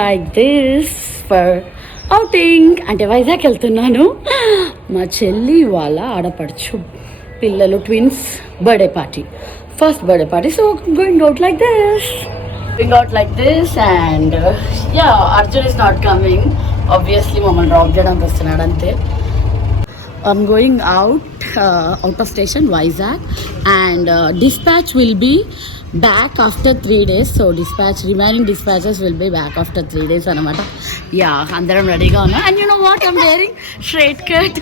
Like this for outing అంటే వైజాగ్ వెళ్తున్నాను. మా చెల్లి వాళ్ళ ఆడపడుచు పిల్లలు twins birthday party, first birthday party. So going out like this and yeah Arjun is not coming obviously, మమ్మల్ని డ్రాప్ చేయడానికి వస్తున్నాడు అంతే. I'm going out of station Vizag and dispatch will be back after 3 days. So remaining dispatches will be back after 3 days anamata. Yeah, andaram ready ga unna. And you know what, I'm wearing straight cut.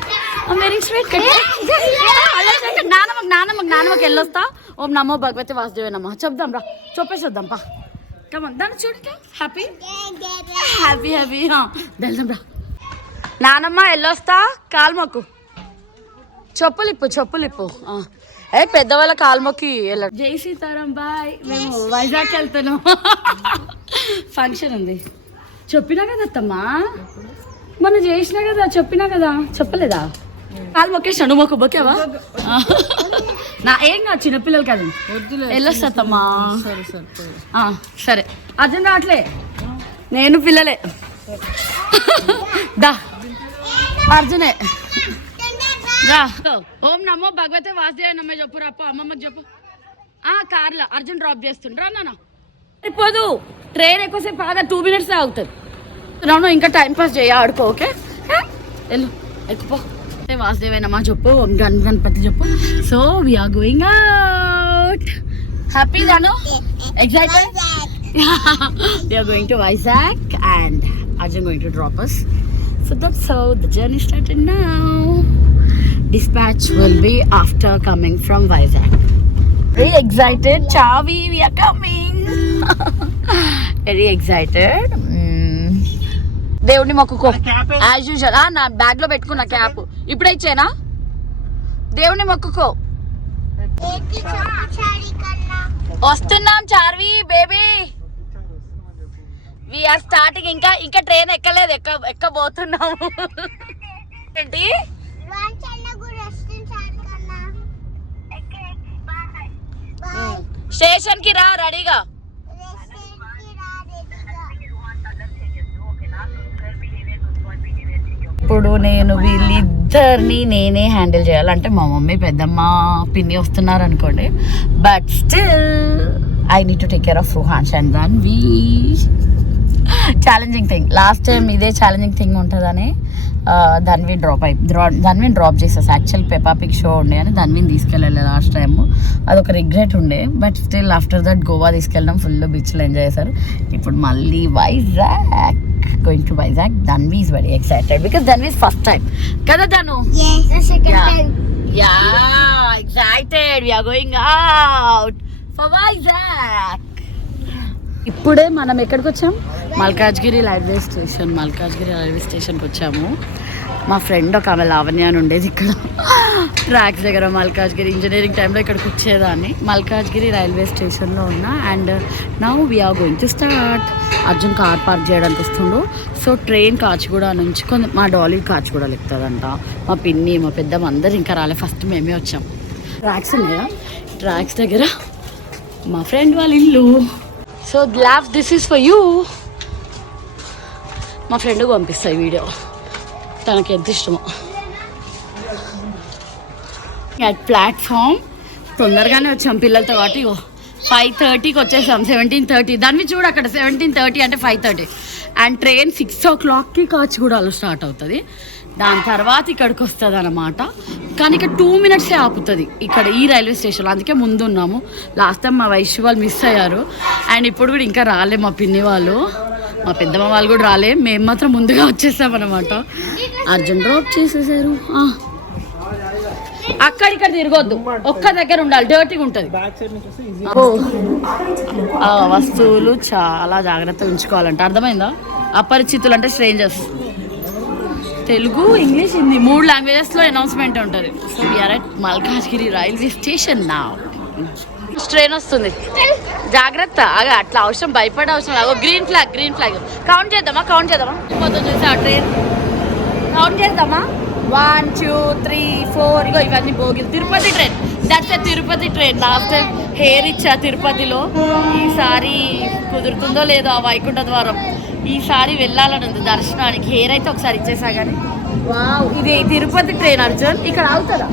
నానమ్మకి వెళ్ళొస్తా. ఓం నమో భగవతి వాసుదేవ నమః చెప్దాం రా, చెప్పేసేద్దాం పా. Come on దాన్ని చూడండి, happy వెళ్దాం రా. నానమ్మ వెళ్ళొస్తా, కాల్మొక్కు, చెప్పులిప్పు. ఏ పెద్దవాళ్ళ కాల్మొక్కి వెళ్ళండి. జై సీతారాం బాయ్. మేము వైజాగ్ వెళ్తున్నాం, ఫంక్షన్ ఉంది. చెప్పినా కదా అత్తమ్మా, మొన్న చేసినా కదా, చెప్పినా కదా, చెప్పలేదా? కాలు మొక్కేసాను, మొక్కు మొక్కావా? నా ఏం కాదు, చిన్నపిల్లలు కదా, వెళ్ళొస్తామ్మా. సరే అర్జున్ రావట్లే, నేను పిల్లలే. దా అర్జునే రా. ఓం నమో భగవతే వాసుదేవ నమ్మ చెప్పు రాపో, అమ్మమ్మకి చెప్పు. కార్లో అర్జున్ డ్రాప్ చేస్తుండ్రా నాన్న. పోదు, ట్రైన్ ఎక్కువసేపు బాగా 2 minutes అవుతుంది. రాను, ఇంకా టైం పాస్ చేయ, ఆడుకో. ఓకే వెళ్ళు, ఎక్కుపో. వాసుదేవ నమ్మ చెప్పు, ఓం గణపతి చెప్పు. So we're going out. Happy గాను, excited. We're going to Vizag and Arjun going to drop us. So that's how the journey started now. Dispatch will be after coming from Vizag. Very excited. Chavi, we are coming. Very excited. దేవుడిని మొక్కుకో as usual. నా bag లో పెట్టుకున్న cap ఇప్పుడే ఇచ్చేనా. దేవుడిని మొక్కుకో. వస్తున్నాం చార్వి బేబీ. We are starting. ఇంకా ట్రైన్ ఎక్కలేదు, ఎక్కబోతున్నాము. ఏంటి స్టేషన్ కి రా రెడీగా. ఇప్పుడు నేను వీళ్ళిద్దరిని నేనే హ్యాండిల్ చేయాలంటే మా మమ్మీ పెద్దమ్మ పిన్ని వస్తున్నారు అనుకోండి, but still I need to take care of Ruhan's and Dhanvi. Challenging thing, last time ఇదే ఛాలెంజింగ్ థింగ్ ఉంటుందని ధన్విని డ్రాప్ చేసేసి. యాక్చువల్ పెప్పా పిగ్ షో ఉండే అని ధన్విని తీసుకెళ్ళలేదు లాస్ట్ టైం, అదొక రిగ్రెట్ ఉండే. But still after that Goa తీసుకెళ్ళడం, ఫుల్ బీచ్లో ఎంజాయ్ చేశారు. ఇప్పుడు మళ్ళీ Vizag, going to Vizag. Dhanvi is very excited because Dhanvi is first time kada Dhanu. Yes, second time. Yeah, excited. We are going out for Vizag. ఇప్పుడే మనం ఎక్కడికి వచ్చాం? Malkajgiri railway స్టేషన్కి వచ్చాము. మా ఫ్రెండ్ ఒక ఆమె లావణ్య అని ఉండేది ఇక్కడ ట్రాక్స్ దగ్గర. మల్కాజ్గిరి ఇంజనీరింగ్ టైంలో ఇక్కడికి వచ్చేదాన్ని. మల్కాజ్గిరి రైల్వే స్టేషన్లో ఉన్నా. And now we are going to start. Arjun car park చేయడానికి వస్తుండు. సో ట్రైన్ కాచిగూడ నుంచి మా డాలీ కాచిగూడ ఎక్కుతుందంట. మా పిన్ని, మా పెద్దమ్మ అందరు ఇంకా రాలే, ఫస్ట్ మేమే వచ్చాం. ట్రాక్స్ ఉన్నాయా, ట్రాక్స్ దగ్గర మా ఫ్రెండ్ వాళ్ళ ఇల్లు. సో గ్లాఫ్ దిస్ ఈస్ ఫర్ యూ. మా ఫ్రెండ్కి పంపిస్తాయి వీడియో, తనకి ఎంత ఇష్టమో. అట్ ప్లాట్ఫామ్ తొందరగానే వచ్చాం పిల్లలతో పాటు. 5:30కి వచ్చేసాం, 17:30. దాన్ని చూడు అక్కడ 17:30 అంటే 5:30. అండ్ ట్రైన్ 6 o'clockకి కాచిగూడలో స్టార్ట్ అవుతుంది. దాని తర్వాత ఇక్కడికి వస్తుంది అన్నమాట. కానీ ఇక్కడ 2 minutes ఆపుతుంది ఇక్కడ ఈ రైల్వే స్టేషన్లో. అందుకే ముందు ఉన్నాము. లాస్ట్ టైం మా వైశ్య వాళ్ళు మిస్ అయ్యారు. అండ్ ఇప్పుడు కూడా ఇంకా రాలే మా పిన్ని వాళ్ళు, మా పెద్దమ్మ వాళ్ళు కూడా రాలే. మేము మాత్రం ముందుగా వచ్చేసామన్నమాట. అర్జున్ డ్రాప్ చేసేసారు. అక్కడిక్కడ తిరగొద్దు, ఒక్క దగ్గర ఉండాలి, డర్టీగా ఉంటుంది. వస్తువులు చాలా జాగ్రత్తగా ఉంచుకోవాలంట. అర్థమైందా? అపరిచితులు అంటే స్ట్రేంజర్స్. తెలుగు, ఇంగ్లీష్, హిందీ 3 languagesలో అనౌన్స్మెంట్ ఉంటుంది. So we're at Malkajgiri railway station నా. ట్రైన్ వస్తుంది, జాగ్రత్త. అట్లా అవసరం, భయపడే అవసరం లేదు. గ్రీన్ ఫ్లాగ్ కౌంట్ చేద్దామా? మొత్తం చూసి ఆ ట్రైన్ కౌంట్ చేద్దామా? 1 2 3 4. ఇగో ఇవన్నీ బోగిలు. Tirupati train, that's Tirupati train. Last time hair ఇచ్చా తిరుపతిలో, ఈసారి కుదురుతుందో లేదో ఆ వైకుంఠ ద్వారం. ఈసారి వెళ్ళాలని ఉంది దర్శనానికి. హెయిర్ అయితే ఒకసారి ఇచ్చేసా కానీ. వావ్, ఇది తిరుపతి ట్రైన్ అర్జున్. ఇక్కడ ఆగుతుందా?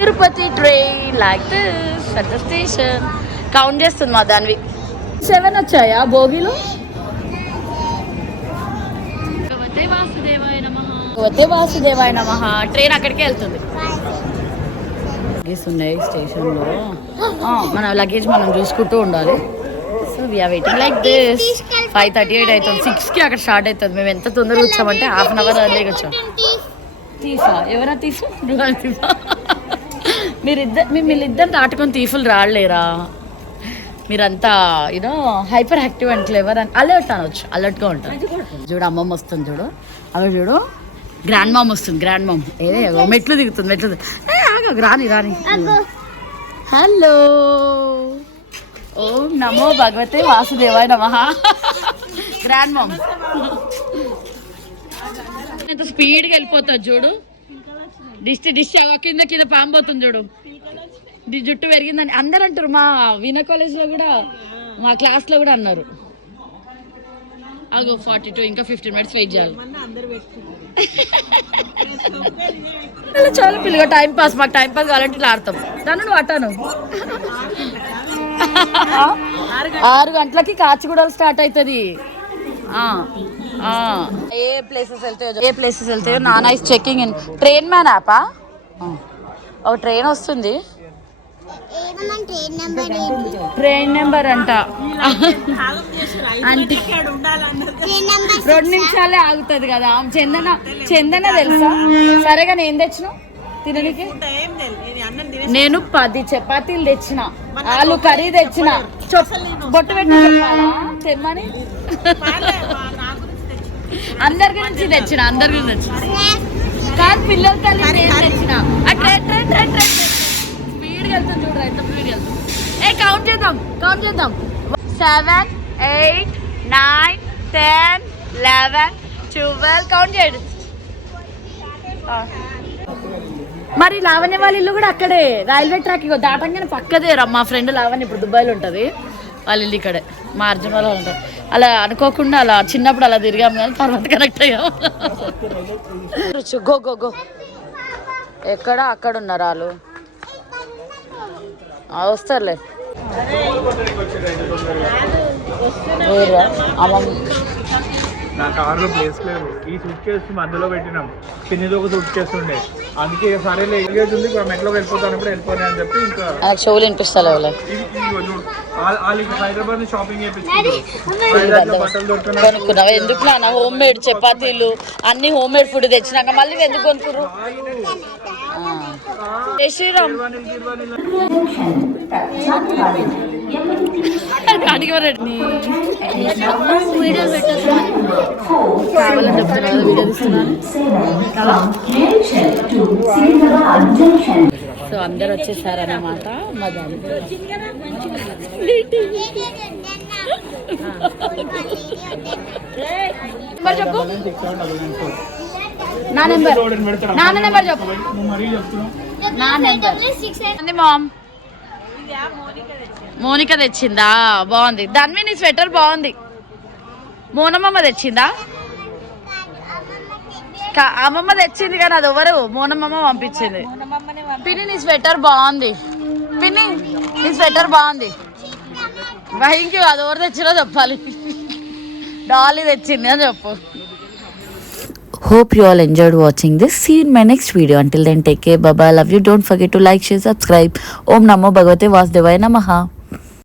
Tirupati train like this at the station. Count చేస్తుంది మా దానివి. 7 వచ్చాయా భోగిలు? వాసుదేవాయ నమః. ట్రైన్ అక్కడికే వెళ్తుంది. లగేజ్ ఉన్నాయి స్టేషన్లో. మన లగేజ్ మనం చూసుకుంటూ ఉండాలి. So we are waiting like this. 5:38 అవుతుంది. 6కి అక్కడ స్టార్ట్ అవుతుంది. మేము ఎంత తొందరగా వచ్చామంటే హాఫ్ అన్ అవర్ అర్లీగా వచ్చాం. తీసా ఎవరా తీసు? తీసా మీరిద్దరు దాటుకొని తీఫులు రాలేరా? మీరంతా you know hyper active and clever అని అలర్ట్ అనవచ్చు. అలర్ట్గా ఉంటారు. చూడు అమ్మమ్మ వస్తుంది చూడు. అవి చూడు గ్రాండ్ మామ్ వస్తుంది. గ్రాండ్ మామ్ మెట్లు దిగుతుంది. రాని హలో. ఓం నమో భగవతే వాసుదేవాయ నమః. గ్రాండ్ మామ్ ఎంత స్పీడ్గా వెళ్ళిపోతుంది చూడు. డిష్ కింద పాము పోతుంది చూడు. జుట్టు పెరిగిందని అందరు అంటారు. మా వీణా కాలేజ్లో కూడా మా క్లాస్లో కూడా అన్నారు. అగో 42 ఇంకా 15 minutes వెయిట్ చేయాలి. చాలా పిల్లగా టైం పాస్. మాకు టైం పాస్ కావాలంటే ఇట్లా ఆడతాం. దాన్ని నువ్వు అట్టాను 6 గంటలకి కాచిగూడలు స్టార్ట్ అవుతుంది. ఏ ప్లేసెస్ వెళ్తాయో నాన్న is checking in. Train man యాపా? ఒక ట్రైన్ వస్తుంది. ట్రైన్ నెంబర్ అంట. అంటే 2 నిమిషాలే ఆగుతుంది కదా. చందన తెలుసా? సరేగా నేను తెచ్చిన తినడానికి. నేను 10 చపాతీలు తెచ్చిన, ఆలు కర్రీ తెచ్చిన. బొట్టు పెట్టి తెమ్మని అందరి గురించి తెచ్చిన. కాదు పిల్లల తల్లి నేను తెచ్చిన. స్పీడ్గా వెళ్తుంది చూడరా, ఎంత స్పీడ్గా వెళ్తుంది. కౌంట్ చేద్దాం 7, 8, 9, 10, 11, 12. కౌంట్ చేయండి. మరి లావణ్య వాళ్ళ ఇల్లు కూడా అక్కడే, రైల్వే ట్రాక్ దాటంగానే పక్కదే. మా ఫ్రెండ్ లావణ్య ఇప్పుడు దుబాయ్లో ఉంటుంది. వాళ్ళ ఇల్లు ఇక్కడే. మా అర్జున్ వాళ్ళు ఉంటారు. అలా అనుకోకుండా అలా చిన్నప్పుడు అలా తిరిగాము కానీ తర్వాత కనెక్ట్ అయ్యాము. గో ఎక్కడ అక్కడ ఉన్నారు వాళ్ళు. వస్తారులే. నా కార్లో ప్లేస్ లేదు. ఈ సూట్ కేసు మధ్యలో పెట్టినాం. పిన్నిది ఒక సూట్ కేసు ఉండే. అందుకే సరేలే ఎలిగేజ్ ఉంది మెట్లోకి వెళ్ళిపోతాను వెళ్ళిపోయి అని చెప్పి ఇంకా షోలు వినిపిస్తా. హైదరాబాద్ నుంచి షాపింగ్ చేయించుకున్నావు. ఎందుకు నా హోమ్ మేడ్ చపాతీలు అన్ని హోమ్ మేడ్ ఫుడ్ తెచ్చినాక మళ్ళీ ఎందుకు కొనుక్కుర్రు? శ్రీరామ్ సో అందరు వచ్చేసారన్నమాట. మా దాని చెప్పు. నా నెంబర్ చెప్పు. నా నెంబర్ మామ్ మోనిక తెచ్చిందా? బాగుంది. దాని నీ స్వెటర్ బాగుంది. మోనమ్మమ్మ తెచ్చిందా? అమ్మమ్మ తెచ్చింది కానీ అది ఎవరు? మోనమ్మమ్మ పంపించింది. పిన్ని నీ స్వెటర్ బాగుంది. పిన్ని నీ స్వెటర్ బాగుంది. Thank you. అది ఎవరు తెచ్చినా చెప్పాలి. డాలీ తెచ్చింది అని చెప్పు. Hope you all enjoyed watching this. See you in my next video. Until then, take care. Bye bye. Love you. Don't forget to like, share, subscribe. Om Namo Bhagavate Vasudevaya Namaha.